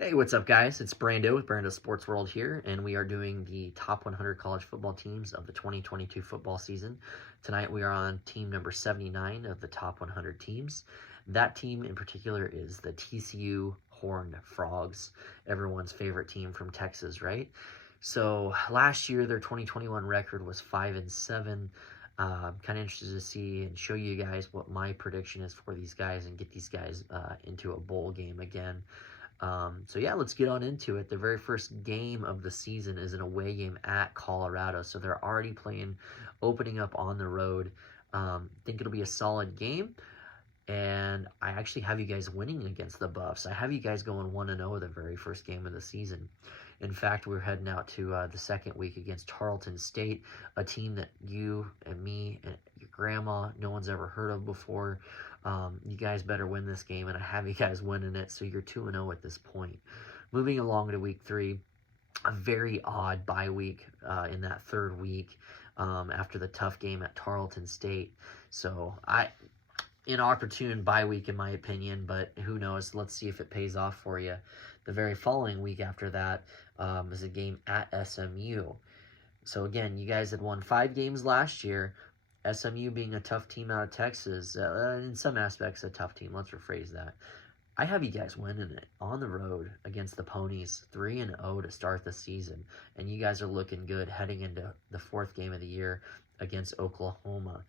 Hey, what's up, guys? It's Brando with Brando Sports World here, and we are doing the top 100 college football teams of the 2022 football season. Tonight, we are on team number 79 of the top 100 teams. That team in particular is the TCU Horned Frogs, everyone's favorite team from Texas, right? So last year, their 2021 record was 5-7. Kind of interested to see and show you guys what my prediction is for these guys and get these guys into a bowl game again. So yeah, let's get on into it. The very first game of the season is an away game at Colorado. So they're already playing, opening up on the road. Think it'll be a solid game. And I actually have you guys winning against the Buffs. I have you guys going 1-0 the very first game of the season. In fact, we're heading out to the second week against Tarleton State, a team that you and me and your grandma, no one's ever heard of before. You guys better win this game, and I have you guys winning it, so you're 2-0 at this point. Moving along to week 3, a very odd bye week in that third week after the tough game at Tarleton State. So inopportune bye week in my opinion, but who knows? Let's see if it pays off for you. The very following week after that is a game at SMU. So again, you guys had won 5 games last year. SMU being a tough team out of Texas, in some aspects a tough team. Let's rephrase that. I have you guys winning it on the road against the Ponies, 3-0 to start the season, and you guys are looking good heading into the 4th game of the year against Oklahoma.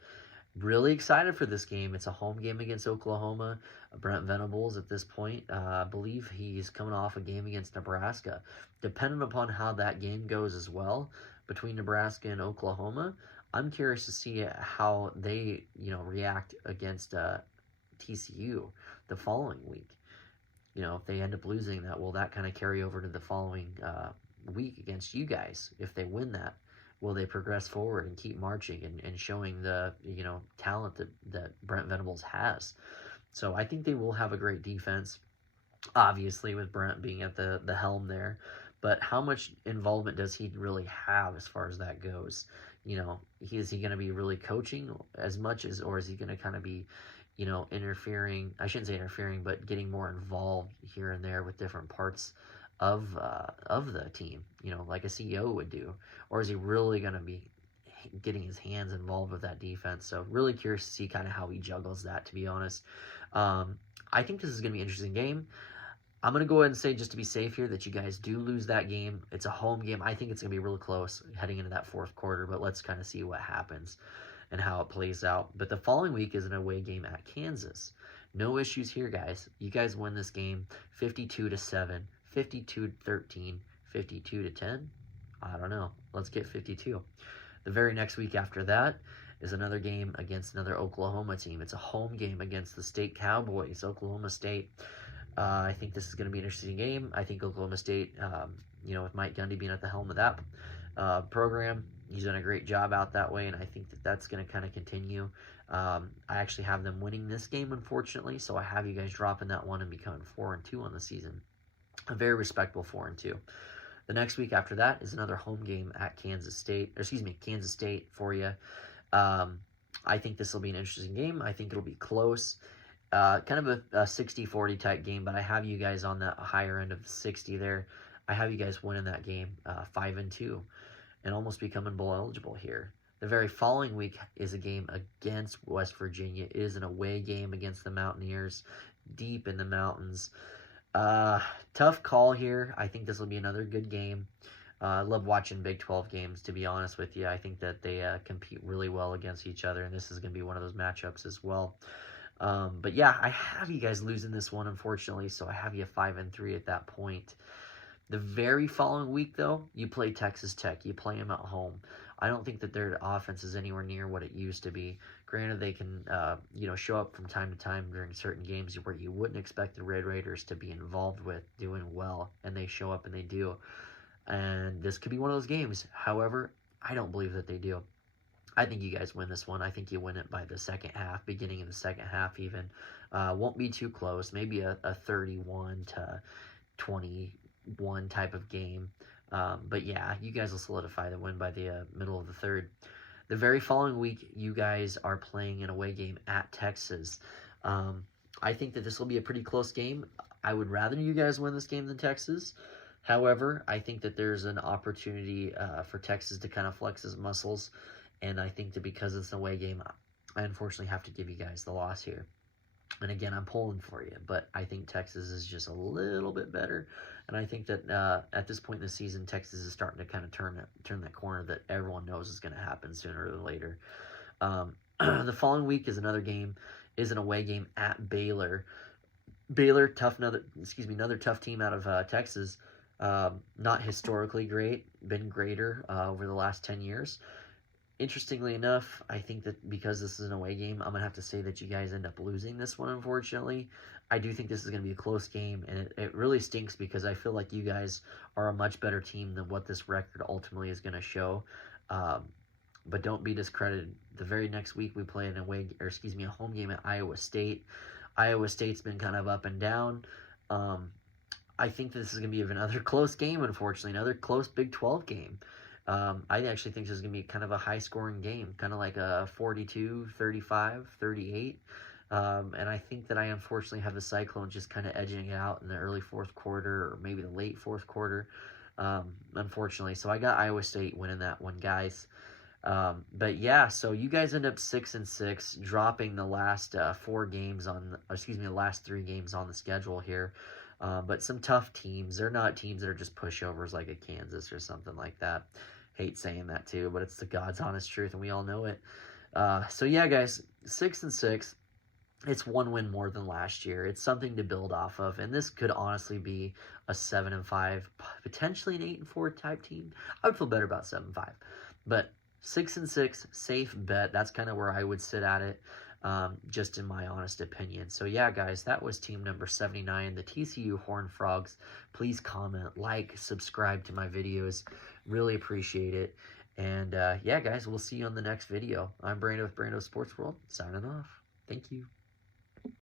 Really excited for this game. It's a home game against Oklahoma. Brent Venables at this point, I believe he's coming off a game against Nebraska. Depending upon how that game goes as well between Nebraska and Oklahoma, I'm curious to see how they, react against TCU the following week. If they end up losing that, will that kind of carry over to the following week against you guys if they win that? Will they progress forward and keep marching and showing the talent that Brent Venables has? So I think they will have a great defense, obviously with Brent being at the helm there. But how much involvement does he really have as far as that goes? Is he going to be really coaching as much as, or is he going to kind of be, interfering? I shouldn't say interfering, but getting more involved here and there with different parts of the team, like a CEO would do, or is he really going to be getting his hands involved with that defense? So really curious to see kind of how he juggles that, to be honest. I think this is going to be an interesting game. I'm going to go ahead and say, just to be safe here, that you guys do lose that game. It's a home game. I think it's going to be really close heading into that 4th quarter, but let's kind of see what happens and how it plays out. But the following week is an away game at Kansas. No issues here, guys. You guys win this game 52-7, 52-13, 52-10. I don't know. Let's get 52. The very next week after that is another game against another Oklahoma team. It's a home game against the State Cowboys, Oklahoma State. I think this is going to be an interesting game. I think Oklahoma State, with Mike Gundy being at the helm of that program, he's done a great job out that way, and I think that that's going to kind of continue. I actually have them winning this game, unfortunately, so I have you guys dropping that one and becoming 4-2 on the season. A very respectable 4-2. The next week after that is another home game at Kansas State for you. I think this will be an interesting game. I think it'll be close. Kind of a 60-40 type game, but I have you guys on the higher end of the 60 there. I have you guys winning that game 5-2 and almost becoming bowl eligible here. The very following week is a game against West Virginia. It is an away game against the Mountaineers deep in the mountains. Tough call here. I think this will be another good game. I love watching Big 12 games, to be honest with you. I think that they compete really well against each other, and this is going to be one of those matchups as well. But yeah, I have you guys losing this one, unfortunately, so I have you 5-3 at that point. The very following week, though, you play Texas Tech. You play them at home. I don't think that their offense is anywhere near what it used to be. Granted, they can, show up from time to time during certain games where you wouldn't expect the Red Raiders to be involved with doing well, and they show up and they do. And this could be one of those games. However, I don't believe that they do. I think you guys win this one. I think you win it by the second half, beginning of the second half even. Won't be too close. Maybe a 31-21 type of game. But yeah, you guys will solidify the win by the middle of the 3rd. The very following week, you guys are playing an away game at Texas. I think that this will be a pretty close game. I would rather you guys win this game than Texas. However, I think that there's an opportunity for Texas to kind of flex his muscles, and I think that because it's an away game, I unfortunately have to give you guys the loss here. And again, I'm pulling for you, but I think Texas is just a little bit better. And I think that at this point in the season, Texas is starting to kind of turn that corner that everyone knows is going to happen sooner or later. The following week is another game, is an away game at Baylor. Baylor, another tough team out of Texas. Not historically great, been greater over the last 10 years. Interestingly enough, I think that because this is an away game, I'm going to have to say that you guys end up losing this one, unfortunately. I do think this is going to be a close game, and it really stinks because I feel like you guys are a much better team than what this record ultimately is going to show. But don't be discredited. The very next week we play a home game at Iowa State. Iowa State's been kind of up and down. I think this is going to be another close game, unfortunately, another close Big 12 game. I actually think this is going to be kind of a high-scoring game, kind of like a 42, 35, 38. And I think that I unfortunately have the Cyclones just kind of edging it out in the early fourth quarter or maybe the late fourth quarter, unfortunately. So I got Iowa State winning that one, guys. But yeah, so you guys end up 6-6, dropping the last the last 3 games on the schedule here. But some tough teams. They're not teams that are just pushovers like a Kansas or something like that. Hate saying that too, but it's the God's honest truth, and we all know it. So yeah, guys, 6-6. It's 1 win more than last year. It's something to build off of, and this could honestly be a 7-5, potentially an 8-4 type team. I would feel better about 7-5, but 6-6, safe bet. That's kind of where I would sit at it. Just in my honest opinion. So yeah, guys, that was team number 79, the TCU Horned Frogs. Please comment, like, subscribe to my videos. Really appreciate it. And yeah, guys, we'll see you on the next video. I'm Brando with Brando Sports World, signing off. Thank you.